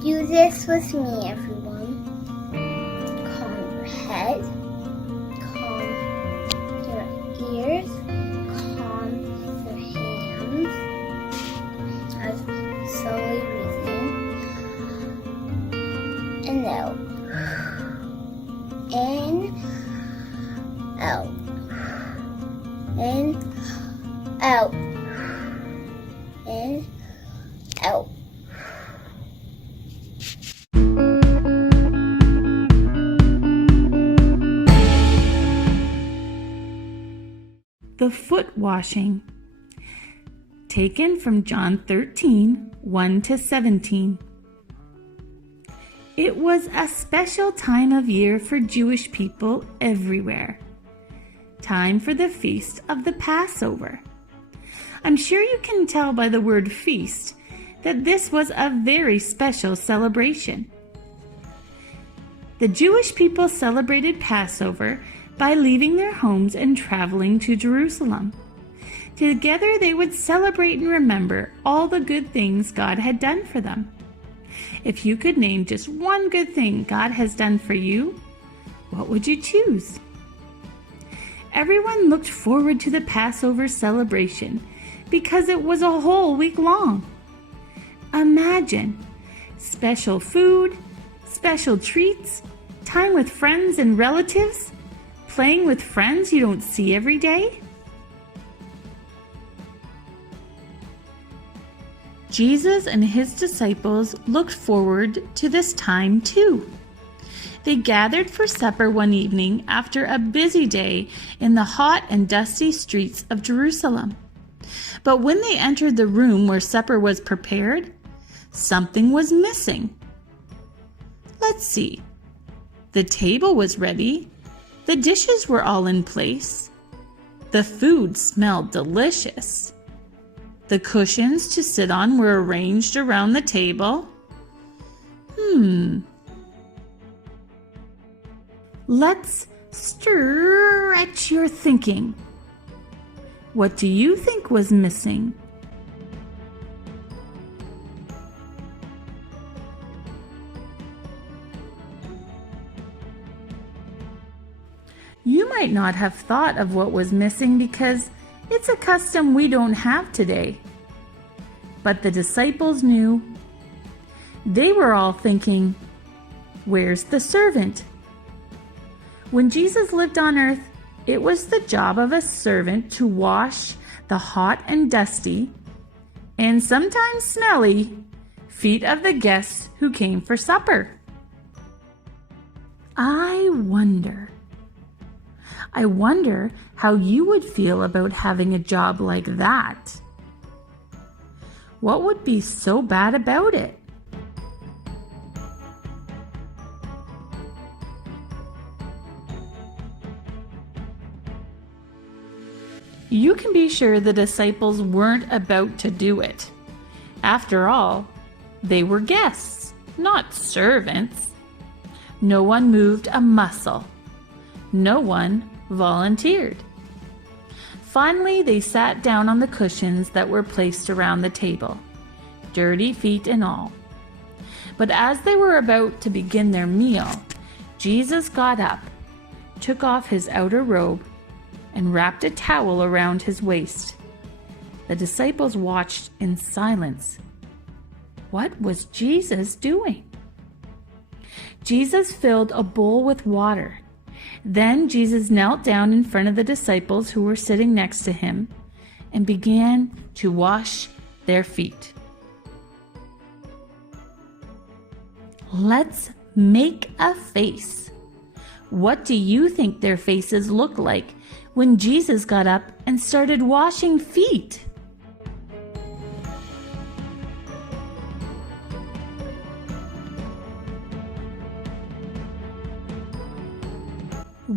Do this with me, everyone. Calm your head, calm your ears, calm your hands as slowly breathing. And out. In, out. In, out. In, out. The foot washing, taken from John 13, 1-17. It was a special time of year for Jewish people everywhere. Time for the feast of the Passover. I'm sure you can tell by the word feast that this was a very special celebration. The Jewish people celebrated Passover by leaving their homes and traveling to Jerusalem. Together they would celebrate and remember all the good things God had done for them. If you could name just one good thing God has done for you, what would you choose? Everyone looked forward to the Passover celebration because it was a whole week long. Imagine special food, special treats, time with friends and relatives, playing with friends you don't see every day. Jesus and his disciples looked forward to this time too. They gathered for supper one evening after a busy day in the hot and dusty streets of Jerusalem. But when they entered the room where supper was prepared, something was missing. Let's see. The table was ready. The dishes were all in place. The food smelled delicious. The cushions to sit on were arranged around the table. Let's stretch your thinking. What do you think was missing? You might not have thought of what was missing because it's a custom we don't have today. But the disciples knew. They were all thinking, "Where's the servant?" When Jesus lived on earth, it was the job of a servant to wash the hot and dusty, and sometimes smelly, feet of the guests who came for supper. I wonder how you would feel about having a job like that. What would be so bad about it? You can be sure the disciples weren't about to do it. After all, they were guests, not servants. No one moved a muscle. No one volunteered. Finally, they sat down on the cushions that were placed around the table, dirty feet and all. But as they were about to begin their meal, Jesus got up, took off his outer robe, and wrapped a towel around his waist. The disciples watched in silence. What was Jesus doing? Jesus filled a bowl with water. Then Jesus knelt down in front of the disciples who were sitting next to him and began to wash their feet. Let's make a face. What do you think their faces looked like when Jesus got up and started washing feet?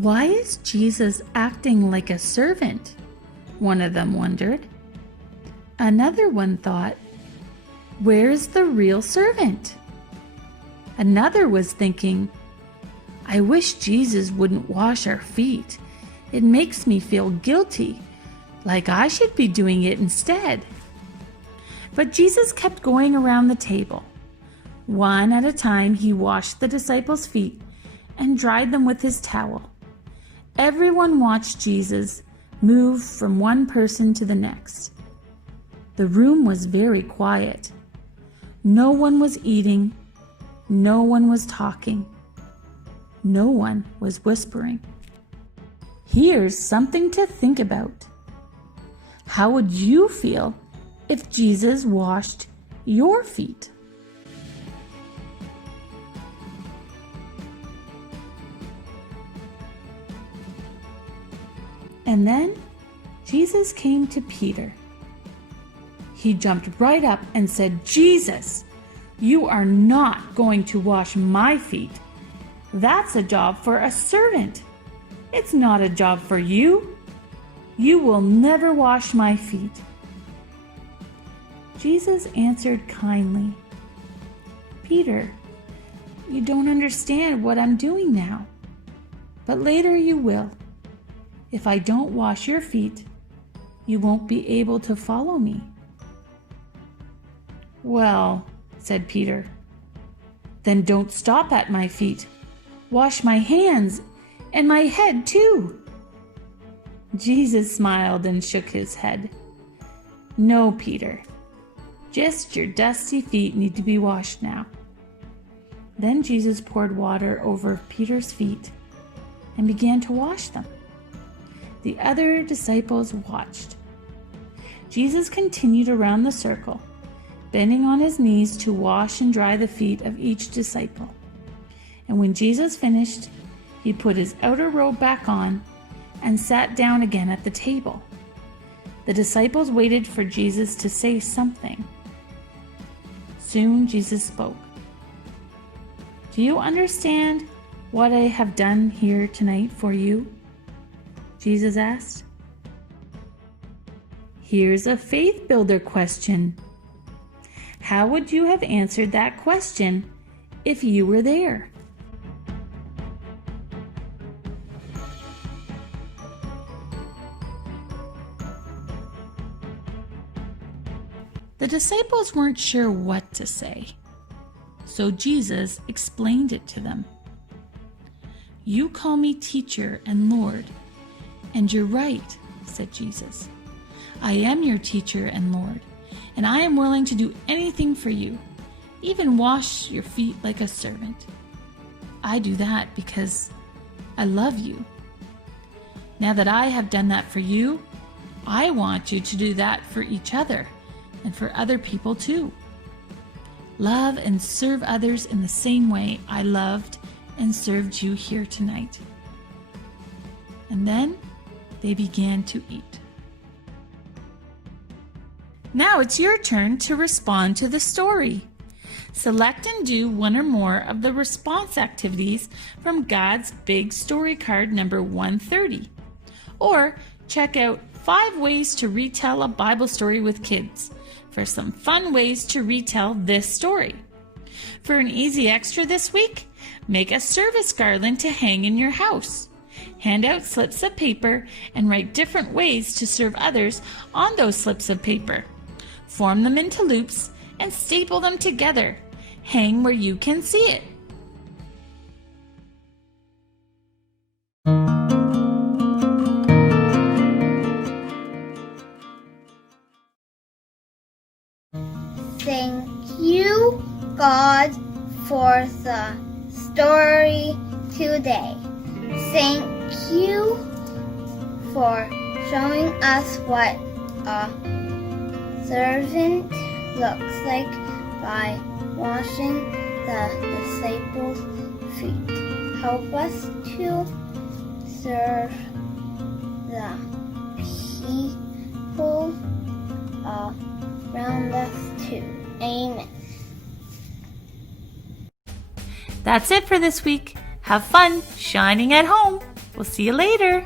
Why is Jesus acting like a servant? One of them wondered. Another one thought, where's the real servant? Another was thinking, I wish Jesus wouldn't wash our feet. It makes me feel guilty, like I should be doing it instead. But Jesus kept going around the table. One at a time, he washed the disciples' feet and dried them with his towel. Everyone watched Jesus move from one person to the next. The room was very quiet. No one was eating. No one was talking. No one was whispering. Here's something to think about. How would you feel if Jesus washed your feet? And then Jesus came to Peter. He jumped right up and said, Jesus, you are not going to wash my feet. That's a job for a servant. It's not a job for you. You will never wash my feet. Jesus answered kindly, Peter, you don't understand what I'm doing now, but later you will. If I don't wash your feet, you won't be able to follow me. Well, said Peter, then don't stop at my feet. Wash my hands and my head too. Jesus smiled and shook his head. No, Peter, just your dusty feet need to be washed now. Then Jesus poured water over Peter's feet and began to wash them. The other disciples watched. Jesus continued around the circle, bending on his knees to wash and dry the feet of each disciple. And when Jesus finished, he put his outer robe back on and sat down again at the table. The disciples waited for Jesus to say something. Soon Jesus spoke. Do you understand what I have done here tonight for you? Jesus asked. Here's a faith builder question. How would you have answered that question if you were there? The disciples weren't sure what to say, so Jesus explained it to them. You call me teacher and Lord, and you're right, said Jesus. I am your teacher and Lord, and I am willing to do anything for you, even wash your feet like a servant. I do that because I love you. Now that I have done that for you, I want you to do that for each other and for other people too. Love and serve others in the same way I loved and served you here tonight. And then they began to eat. Now it's your turn to respond to the story. Select and do one or more of the response activities from God's Big Story card number 130. Or check out 5 ways to retell a Bible story with kids for some fun ways to retell this story. For an easy extra this week, make a service garland to hang in your house. Hand out slips of paper and write different ways to serve others on those slips of paper. Form them into loops and staple them together. Hang where you can see it. Thank you, God, for the story today. Thank you for showing us what a servant looks like by washing the disciples' feet. Help us to serve the people around us too. Amen. That's it for this week. Have fun shining at home. We'll see you later.